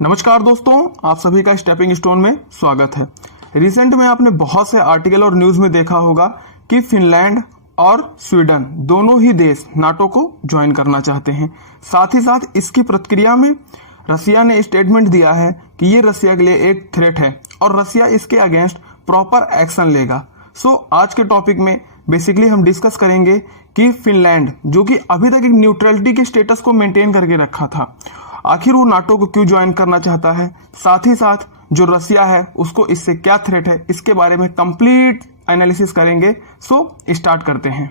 नमस्कार दोस्तों, आप सभी का स्टेपिंग स्टोन में स्वागत है। रिसेंट में आपने बहुत से आर्टिकल और न्यूज में देखा होगा कि फिनलैंड और स्वीडन दोनों ही देश नाटो को ज्वाइन करना चाहते हैं। साथ ही साथ इसकी प्रतिक्रिया में रसिया ने स्टेटमेंट दिया है कि ये रसिया के लिए एक थ्रेट है और रसिया इसके अगेंस्ट प्रॉपर एक्शन लेगा। आज के टॉपिक में बेसिकली हम डिस्कस करेंगे कि फिनलैंड जो कि अभी तक एक न्यूट्रलिटी के स्टेटस को मेंटेन करके रखा था, आखिर वो नाटो को क्यों ज्वाइन करना चाहता है। साथ ही साथ जो रसिया है उसको इससे क्या थ्रेट है, इसके बारे में कंप्लीट एनालिसिस करेंगे। स्टार्ट करते हैं।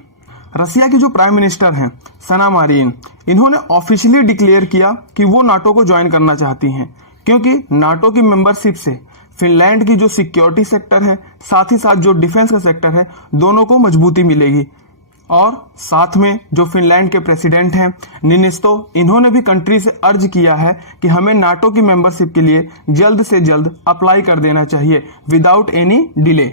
रसिया की जो प्राइम मिनिस्टर हैं सना मारिन, इन्होंने ऑफिशियली डिक्लेयर किया कि वो नाटो को ज्वाइन करना चाहती हैं, क्योंकि नाटो की मेंबरशिप से फिनलैंड की जो सिक्योरिटी सेक्टर है, साथ ही साथ जो डिफेंस का सेक्टर है, दोनों को मजबूती मिलेगी। और साथ में जो फिनलैंड के प्रेसिडेंट हैं निनिस्तो, इन्होंने भी कंट्री से अर्ज किया है कि हमें नाटो की मेंबरशिप के लिए जल्द से जल्द अप्लाई कर देना चाहिए विदाउट एनी डिले।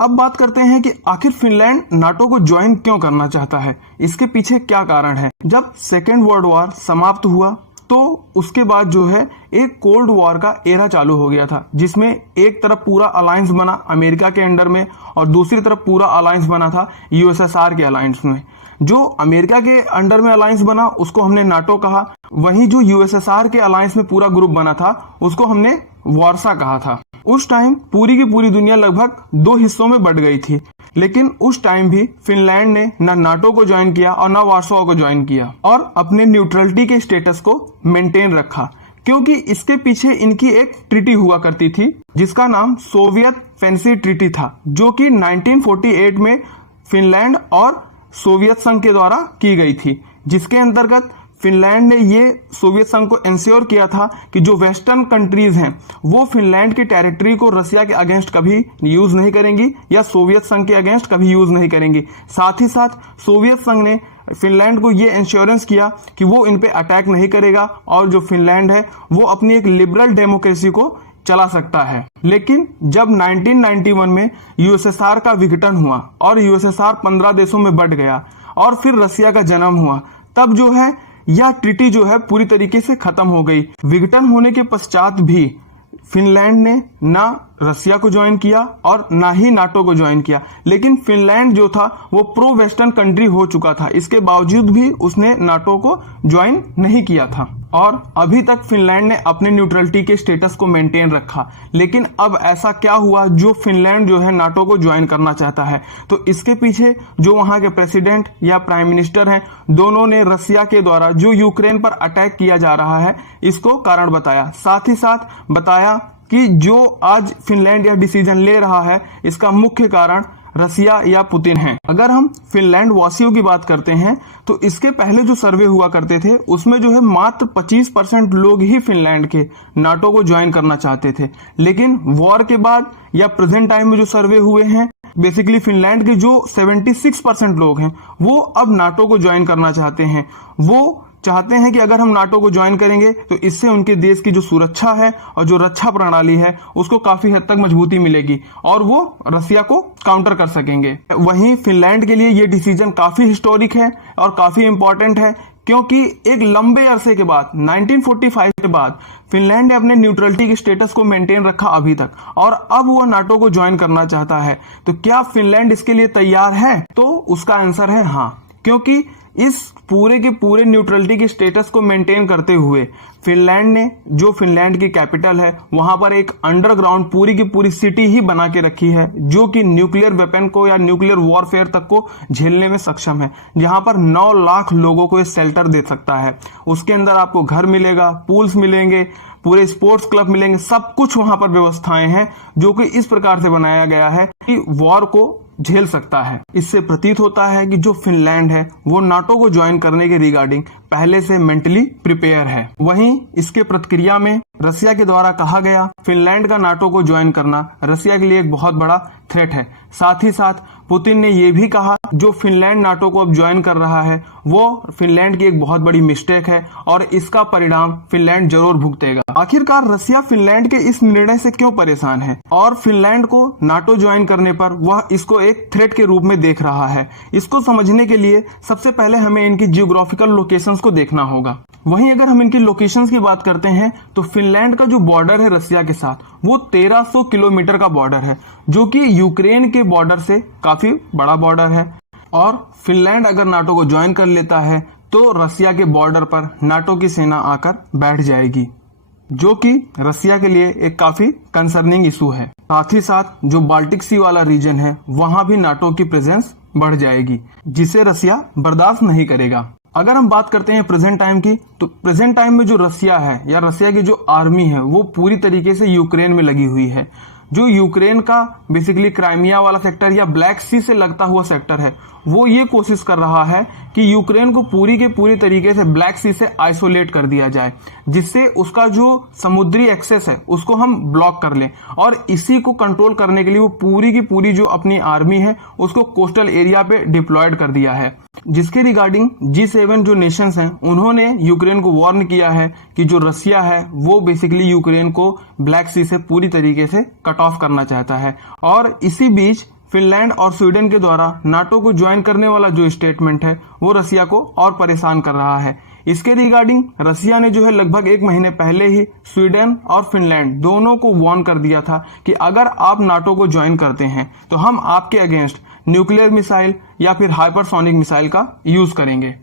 अब बात करते हैं कि आखिर फिनलैंड नाटो को ज्वाइन क्यों करना चाहता है, इसके पीछे क्या कारण है। जब सेकेंड वर्ल्ड वॉर समाप्त हुआ तो उसके बाद जो है एक कोल्ड वॉर का एरा चालू हो गया था, जिसमें एक तरफ पूरा अलायंस बना अमेरिका के अंडर में और दूसरी तरफ पूरा अलायंस बना था यूएसएसआर के अलायंस में। जो अमेरिका के अंडर में अलायंस बना उसको हमने नाटो कहा, वहीं जो यूएसएसआर के अलायंस में पूरा ग्रुप बना था उसको हमने वार्सा कहा था। उस टाइम पूरी की पूरी दुनिया लगभग दो हिस्सों में बट गई थी, लेकिन उस टाइम भी फिनलैंड ने ना नाटो को ज्वाइन किया और ना वार्सो को ज्वाइन किया और अपने न्यूट्रलिटी के स्टेटस को मेंटेन रखा, क्योंकि इसके पीछे इनकी एक ट्रीटी हुआ करती थी जिसका नाम सोवियत फेंसी ट्रीटी था, जो कि 1948 में फिनलैंड और सोवियत संघ के द्वारा की गई थी, जिसके अंतर्गत फिनलैंड ने ये सोवियत संघ को इंश्योर किया था कि जो वेस्टर्न कंट्रीज हैं वो फिनलैंड की टेरिटरी को रसिया के अगेंस्ट कभी यूज नहीं करेंगी या सोवियत संघ के अगेंस्ट कभी यूज नहीं करेंगी। साथ ही साथ सोवियत संघ ने फिनलैंड को ये इंश्योरेंस किया कि वो इन पे अटैक नहीं करेगा और जो फिनलैंड है वो अपनी एक लिबरल डेमोक्रेसी को चला सकता है। लेकिन जब 1991 में यूएसएसआर का विघटन हुआ और यूएसएसआर 15 देशों में बंट गया और फिर रसिया का जन्म हुआ, तब जो है यह ट्रीटी जो है पूरी तरीके से खत्म हो गई। विघटन होने के पश्चात भी फिनलैंड ने ना रसिया को ज्वाइन किया और ना ही नाटो को ज्वाइन किया, लेकिन फिनलैंड जो था वो प्रो वेस्टर्न कंट्री हो चुका था, इसके बावजूद भी उसने नाटो को ज्वाइन नहीं किया था और अभी तक फिनलैंड ने अपने न्यूट्रलिटी के स्टेटस को मेंटेन रखा। लेकिन अब ऐसा क्या हुआ जो फिनलैंड जो है नाटो को ज्वाइन करना चाहता है, तो इसके पीछे जो वहां के प्रेसिडेंट या प्राइम मिनिस्टर हैं, दोनों ने रसिया के द्वारा जो यूक्रेन पर अटैक किया जा रहा है इसको कारण बताया। साथ ही साथ बताया कि जो आज फिनलैंड यह डिसीजन ले रहा है इसका मुख्य कारण रसिया या पुतिन है। अगर हम फिनलैंड वासियों की बात करते हैं तो इसके पहले जो सर्वे हुआ करते थे उसमें जो है मात्र 25% लोग ही फिनलैंड के नाटो को ज्वाइन करना चाहते थे, लेकिन वॉर के बाद या प्रेजेंट टाइम में जो सर्वे हुए हैं बेसिकली फिनलैंड के जो 76% लोग हैं वो अब नाटो को ज्वाइन करना चाहते हैं। वो चाहते हैं कि अगर हम नाटो को ज्वाइन करेंगे तो इससे उनके देश की जो सुरक्षा है और जो रक्षा प्रणाली है उसको काफी हद तक मजबूती मिलेगी और वो रसिया को काउंटर कर सकेंगे। वहीं फिनलैंड के लिए ये डिसीजन काफी हिस्टोरिक है और काफी इंपॉर्टेंट है, क्योंकि एक लंबे अरसे के बाद 1945 के बाद फिनलैंड ने अपने न्यूट्रलिटी के स्टेटस को मेंटेन रखा अभी तक और अब वो नाटो को ज्वाइन करना चाहता है। तो क्या फिनलैंड इसके लिए तैयार है? तो उसका आंसर है हाँ, क्योंकि इस पूरे के पूरे न्यूट्रलिटी के स्टेटस को मेंटेन करते हुए फिनलैंड ने जो फिनलैंड की कैपिटल है वहां पर एक अंडरग्राउंड पूरी की पूरी सिटी ही बना के रखी है, जो कि न्यूक्लियर वेपन को या न्यूक्लियर वॉरफेयर तक को झेलने में सक्षम है, जहां पर 9 लाख लोगों को ये शेल्टर दे सकता है। उसके अंदर आपको घर मिलेगा, पूल्स मिलेंगे, पूरे स्पोर्ट्स क्लब मिलेंगे, सब कुछ वहां पर व्यवस्थाएं हैं जो कि इस प्रकार से बनाया गया है कि वॉर को झेल सकता है। इससे प्रतीत होता है कि जो फिनलैंड है वो नाटो को ज्वाइन करने के रिगार्डिंग पहले से मेंटली प्रिपेयर है। वहीं इसके प्रतिक्रिया में रसिया के द्वारा कहा गया फिनलैंड का नाटो को ज्वाइन करना रसिया के लिए एक बहुत बड़ा थ्रेट है। साथ ही साथ पुतिन ने यह भी कहा जो फिनलैंड नाटो को अब ज्वाइन कर रहा है वो फिनलैंड की एक बहुत बड़ी मिस्टेक है और इसका परिणाम फिनलैंड जरूर भुगतेगा। आखिरकार रसिया फिनलैंड के इस निर्णय से क्यों परेशान है और फिनलैंड को नाटो ज्वाइन करने पर वह इसको एक थ्रेट के रूप में देख रहा है, इसको समझने के लिए सबसे पहले हमें इनकी जियोग्राफिकल लोकेशंस को देखना होगा। वहीं अगर हम इनकी लोकेशंस की बात करते हैं तो फिनलैंड का जो बॉर्डर है रसिया के साथ वो 1300 किलोमीटर का बॉर्डर है, जो कि यूक्रेन के बॉर्डर से काफी बड़ा बॉर्डर है। और फिनलैंड अगर नाटो को ज्वाइन कर लेता है तो रसिया के बॉर्डर पर नाटो की सेना आकर बैठ जाएगी, जो कि रसिया के लिए एक काफी कंसर्निंग इशू है। साथ ही साथ जो बाल्टिक सी वाला रीजन है वहां भी नाटो की प्रेजेंस बढ़ जाएगी, जिसे रसिया बर्दाश्त नहीं करेगा। अगर हम बात करते हैं प्रेजेंट टाइम की, तो प्रेजेंट टाइम में जो रसिया है या रसिया की जो आर्मी है वो पूरी तरीके से यूक्रेन में लगी हुई है। जो यूक्रेन का बेसिकली क्राइमिया वाला सेक्टर या ब्लैक सी से लगता हुआ सेक्टर है वो ये कोशिश कर रहा है कि यूक्रेन को पूरी के पूरी तरीके से ब्लैक सी से आइसोलेट कर दिया जाए, जिससे उसका जो समुद्री एक्सेस है उसको हम ब्लॉक कर लें। और इसी को कंट्रोल करने के लिए वो पूरी की पूरी जो अपनी आर्मी है उसको कोस्टल एरिया पे डिप्लॉयड कर दिया है, जिसके रिगार्डिंग G7 जो नेशंस हैं उन्होंने यूक्रेन को वार्न किया है कि जो रसिया है वो बेसिकली यूक्रेन को ब्लैक सी से पूरी तरीके से कट ऑफ करना चाहता है। और इसी बीच फिनलैंड और स्वीडन के द्वारा नाटो को ज्वाइन करने वाला जो स्टेटमेंट है वो रसिया को और परेशान कर रहा है। इसके रिगार्डिंग रसिया ने जो है लगभग 1 महीने पहले ही स्वीडन और फिनलैंड दोनों को वार्न कर दिया था कि अगर आप नाटो को ज्वाइन करते हैं तो हम आपके अगेंस्ट न्यूक्लियर मिसाइल या फिर हाइपरसोनिक मिसाइल का यूज करेंगे।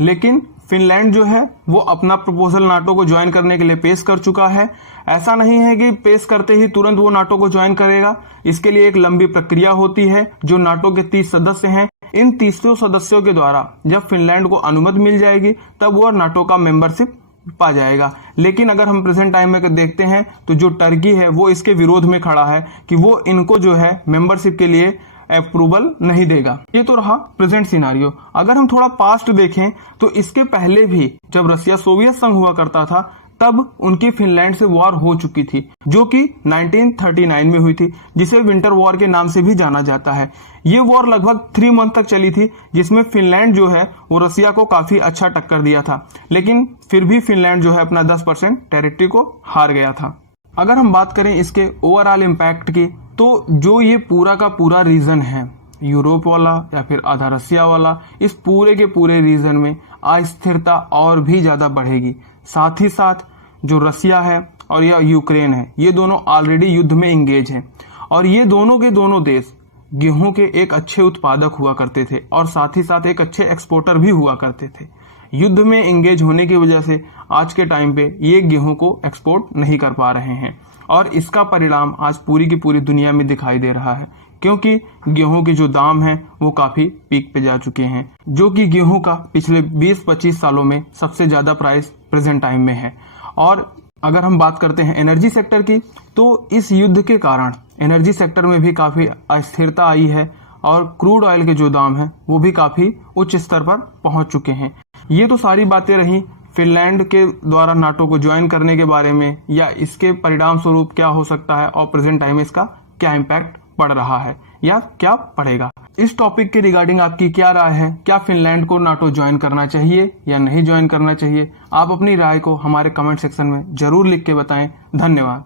लेकिन फिनलैंड जो है वो अपना प्रपोजल नाटो को ज्वाइन करने के लिए पेश कर चुका है। ऐसा नहीं है कि पेश करते ही तुरंत वो नाटो को ज्वाइन करेगा, इसके लिए एक लंबी प्रक्रिया होती है। जो नाटो के 30 सदस्य हैं, इन 30 सदस्यों के द्वारा जब फिनलैंड को अनुमति मिल जाएगी तब वह नाटो का मेंबरशिप पा जाएगा। लेकिन अगर हम प्रेजेंट टाइम में देखते हैं तो जो टर्की है वो इसके विरोध में खड़ा है कि वो इनको जो है मेंबरशिप के लिए अप्रूवल नहीं देगा। ये तो रहा प्रेजेंट सिनारियो। अगर हम थोड़ा पास्ट देखें तो इसके पहले भी जब रसिया सोवियत संघ हुआ करता था तब उनकी फिनलैंड से वॉर हो चुकी थी, जो कि 1939 में हुई थी, जिसे विंटर वॉर के नाम से भी जाना जाता है। ये वॉर लगभग 3 मंथ तक चली थी, जिसमें फिनलैंड जो है वो रसिया को काफी अच्छा टक्कर दिया था, लेकिन फिर भी फिनलैंड जो है अपना 10% टेरिटरी को हार गया था। अगर हम बात करें इसके ओवरऑल इम्पैक्ट की, तो जो ये पूरा का पूरा रीजन है यूरोप वाला या फिर आधा रसिया वाला, इस पूरे के पूरे रीजन में अस्थिरता और भी ज्यादा बढ़ेगी। साथ ही साथ जो रसिया है और या यूक्रेन है ये दोनों ऑलरेडी युद्ध में इंगेज हैं और ये दोनों के दोनों देश गेहूं के एक अच्छे उत्पादक हुआ करते थे और साथ ही साथ एक अच्छे एक्सपोर्टर भी हुआ करते थे। युद्ध में इंगेज होने की वजह से आज के टाइम पे ये गेहूं को एक्सपोर्ट नहीं कर पा रहे हैं और इसका परिणाम आज पूरी की पूरी दुनिया में दिखाई दे रहा है, क्योंकि गेहूं के जो दाम हैं वो काफी पीक पे जा चुके हैं, जो कि गेहूं का पिछले 20-25 सालों में सबसे ज्यादा प्राइस प्रेजेंट टाइम में है। और अगर हम बात करते हैं एनर्जी सेक्टर की, तो इस युद्ध के कारण एनर्जी सेक्टर में भी काफी अस्थिरता आई है और क्रूड ऑयल के जो दाम हैं वो भी काफी उच्च स्तर पर पहुंच चुके हैं। ये तो सारी बातें रही फिनलैंड के द्वारा नाटो को ज्वाइन करने के बारे में या इसके परिणाम स्वरूप क्या हो सकता है और प्रेजेंट टाइम में इसका क्या इम्पैक्ट पड़ रहा है या क्या पड़ेगा। इस टॉपिक के रिगार्डिंग आपकी क्या राय है? क्या फिनलैंड को नाटो ज्वाइन करना चाहिए या नहीं ज्वाइन करना चाहिए? आप अपनी राय को हमारे कमेंट सेक्शन में जरूर लिख के बताएं। धन्यवाद।